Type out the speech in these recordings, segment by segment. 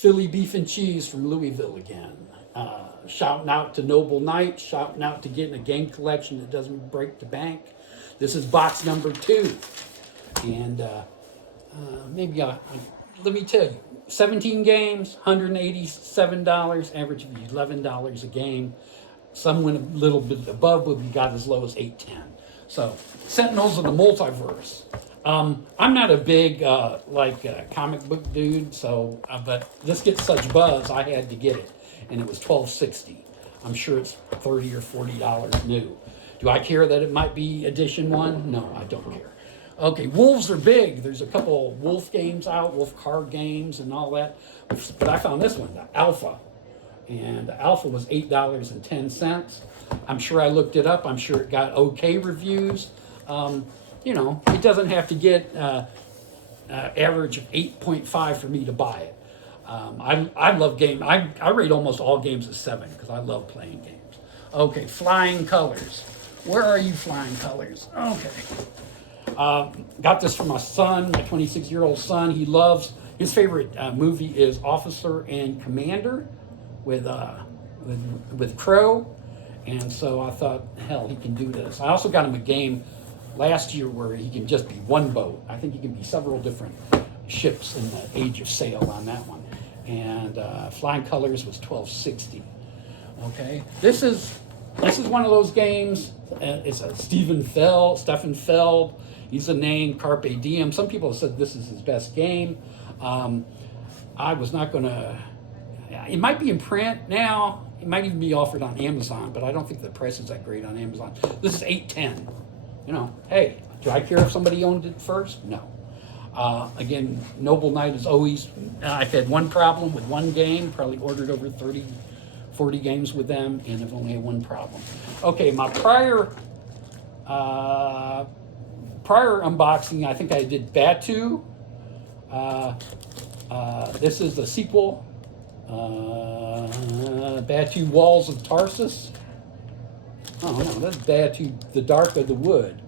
Philly beef and cheese from Louisville again. Shouting out to Noble Knight, shouting out to getting a game collection that doesn't break the bank. This is box number 2. And maybe let me tell you, 17 games, $187, average of $11 a game. Some went a little bit above, but we got as low as 810. So, Sentinels of the Multiverse. I'm not a big comic book dude, so but this gets such buzz, I had to get it, and it was $12.60. I'm sure it's $30 or $40 new. Do I care that it might be edition 1? No, I don't care. Okay, wolves are big. There's a couple wolf games out, wolf card games and all that. But I found this one, the Alpha. And the Alpha was $8.10. I'm sure I looked it up. I'm sure it got okay reviews. It doesn't have to get average of 8.5 for me to buy it. I love game. I rate almost all games as 7 because I love playing games. Okay, Flying Colors. Where are you, Flying Colors? Okay. Got this for my son, my 26-year-old son. His favorite movie is Officer and Commander with Crow. And so I thought, hell, he can do this. I also got him a game last year where he can just be one boat. I think he can be several different ships in the Age of Sail on that one. And Flying Colors was $12.60. Okay, this is one of those games. It's a Stephen Feld. He's a name, Carpe Diem. Some people have said this is his best game. I was not going to. It might be in print now. It might even be offered on Amazon, but I don't think the price is that great on Amazon. This is $8.10. Hey, do I care if somebody owned it first? No. Again, Noble Knight is always. I've had one problem with one game. Probably ordered over 30, 40 games with them, and I've only had one problem. Okay, my prior unboxing, I think I did Batu. This is the sequel, Batu Walls of Tarsus. Oh no, that's Batu The Dark of the Wood.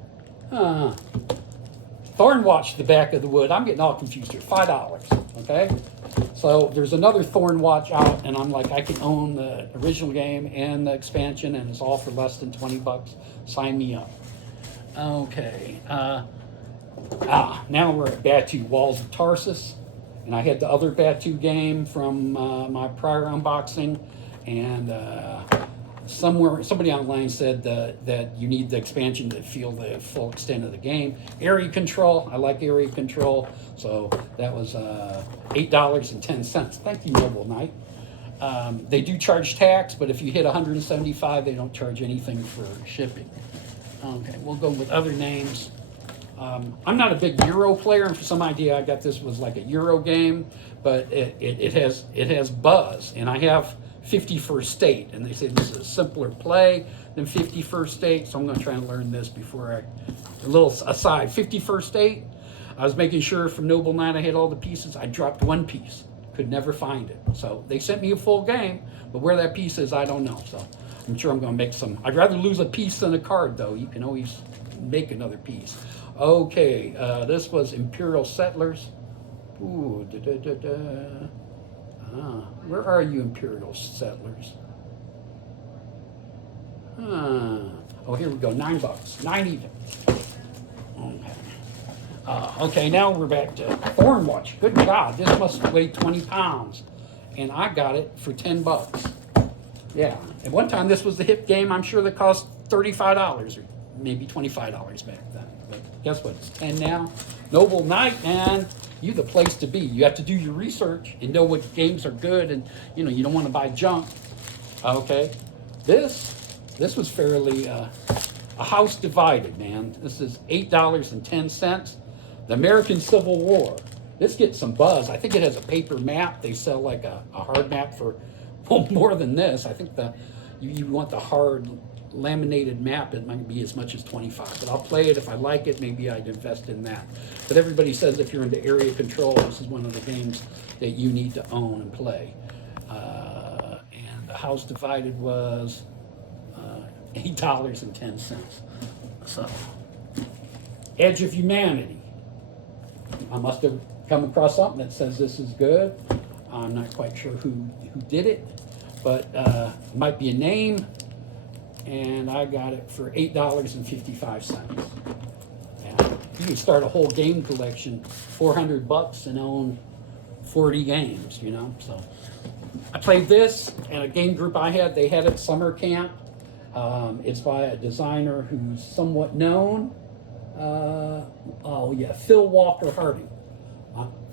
Thornwatch The Back of the Wood. I'm getting all confused here. $5, okay? So there's another Thornwatch out, and I'm like, I can own the original game and the expansion, and it's all for less than $20. Sign me up. Okay. Now we're at Batu Walls of Tarsus, and I had the other Batu game from my prior unboxing, and somebody online said that you need the expansion to feel the full extent of the game. Area control, I like area control, so that was $8.10. Thank you, Noble Knight. They do charge tax, but if you hit 175, they don't charge anything for shipping. Okay, we'll go with other names. I'm not a big Euro player, and for some idea, I got this was like a Euro game, but it has buzz, and I have 51st State, and they say this is a simpler play than 51st State, so I'm going to try and learn this before a little aside. 51st State, I was making sure from Noble Knight I had all the pieces. I dropped one piece, could never find it. So they sent me a full game, but where that piece is, I don't know. So I'm sure I'm going to make some. I'd rather lose a piece than a card, though. You can always make another piece. Okay, this was Imperial Settlers. Ooh, where are you, Imperial Settlers? Oh, here we go. $9. 9 even. Okay. Okay, now we're back to Thornwatch. Good God, this must weigh 20 pounds, and I got it for $10. Yeah. At one time, this was the hip game. I'm sure that cost $35 or maybe $25 back then. But guess what? It's 10 now. Noble Knight, man. You the place to be. You have to do your research and know what games are good, and you don't want to buy junk. Okay, this was fairly a house divided, man. This is $8.10. The American Civil War. This gets some buzz. I think it has a paper map. They sell like a hard map for more than this. I think you want the hard laminated map. It might be as much as $25, but I'll play it if I like it. Maybe I'd invest in that. But everybody says if you're into area control, this is one of the games that you need to own and play. And the house divided was $8.10. So, Edge of Humanity. I must have come across something that says this is good. I'm not quite sure who did it, but it might be a name. And I got it for $8.55. Yeah, you can start a whole game collection, $400, and own 40 games, you know. So I played this, and a game group I had, they had it summer camp. It's by a designer who's somewhat known. Oh yeah, Phil Walker Harding.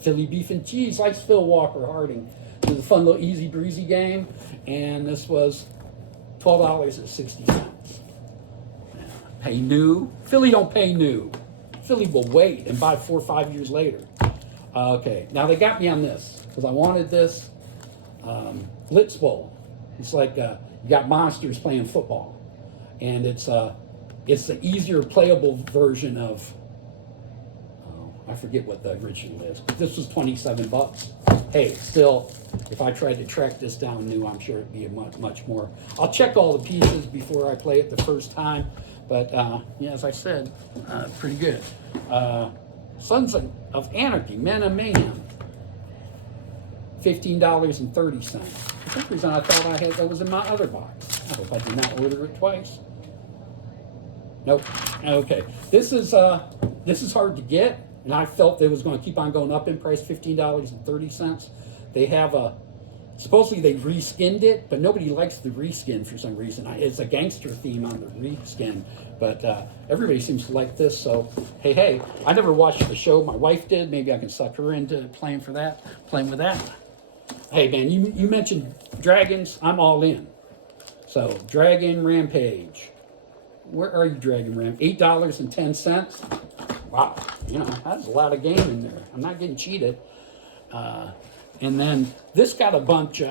Philly Beef and Cheese likes Phil Walker Harding. It was a fun little easy breezy game, and this was $12.60. Yeah. Pay new. Philly don't pay new. Philly will wait and buy 4 or 5 years later. Okay, now they got me on this because I wanted this Blitz Bowl. It's like you got monsters playing football, and it's the easier playable version of. I forget what the original is, but this was $27. Hey, still, if I tried to track this down new, I'm sure it'd be a much more. I'll check all the pieces before I play it the first time, but yeah, as I said, pretty good. Sons of Anarchy, Men of Mayhem, $15.30. For some reason, I thought I had that was in my other box. I hope I did not order it twice. Nope. Okay, this is hard to get. And I felt it was going to keep on going up in price, $15.30. They have supposedly they reskinned it, but nobody likes the reskin for some reason. It's a gangster theme on the reskin, but everybody seems to like this. So, hey, I never watched the show. My wife did. Maybe I can suck her into playing with that. Hey, man, you mentioned dragons. I'm all in. So, Dragon Rampage. Where are you, Dragon Rampage? $8.10. Wow, you know, that's a lot of game in there. I'm not getting cheated. And then this got a bunch.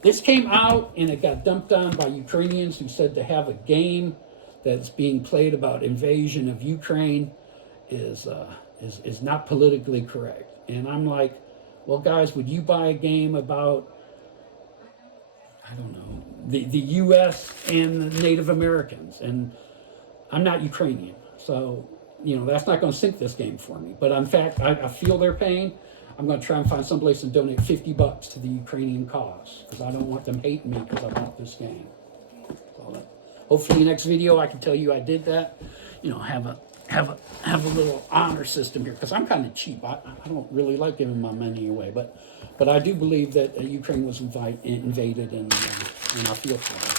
This came out and it got dumped on by Ukrainians who said to have a game that's being played about invasion of Ukraine is not politically correct. And I'm like, well, guys, would you buy a game about, I don't know, the U.S. and the Native Americans? And I'm not Ukrainian, so you know, that's not going to sink this game for me. But in fact, I feel their pain. I'm going to try and find someplace and donate $50 to the Ukrainian cause because I don't want them hating me because I bought this game. So hopefully, next video I can tell you I did that. You know, have a little honor system here because I'm kind of cheap. I don't really like giving my money away, but I do believe that Ukraine was invaded, and I feel for it.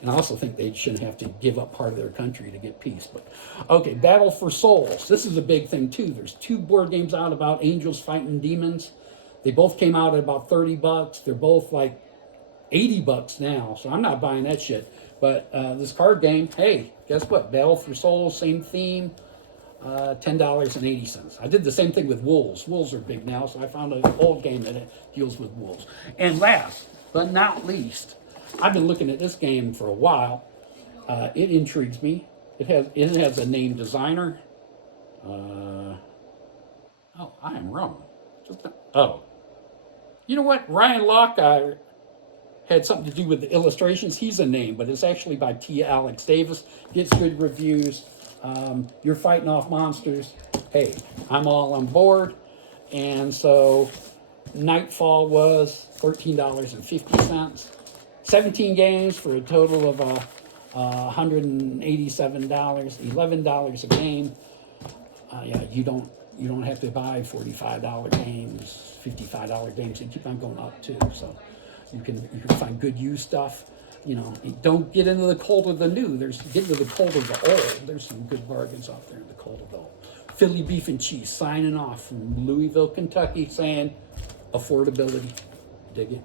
And I also think they shouldn't have to give up part of their country to get peace. But okay, Battle for Souls. This is a big thing too. There's 2 board games out about angels fighting demons. They both came out at about $30. They're both like $80 now. So I'm not buying that shit. But this card game, hey, guess what? Battle for Souls, same theme, $10.80. I did the same thing with wolves. Wolves are big now, so I found an old game that deals with wolves. And last but not least, I've been looking at this game for a while. It intrigues me. It has a named designer. Oh, I am wrong. You know what? Ryan Locke had something to do with the illustrations. He's a name, but it's actually by T. Alex Davis. Gets good reviews. You're fighting off monsters. Hey, I'm all on board. And so Nightfall was $13.50. 17 games for a total of $187, $11 a game. Yeah, you don't have to buy $45 games, $55 games. They keep on going up too. So you can find good used stuff. You know, don't get into the cold of the new. Get into the cold of the old. There's some good bargains out there in the cold of the old. Philly Beef and Cheese signing off from Louisville, Kentucky, saying affordability. Dig it.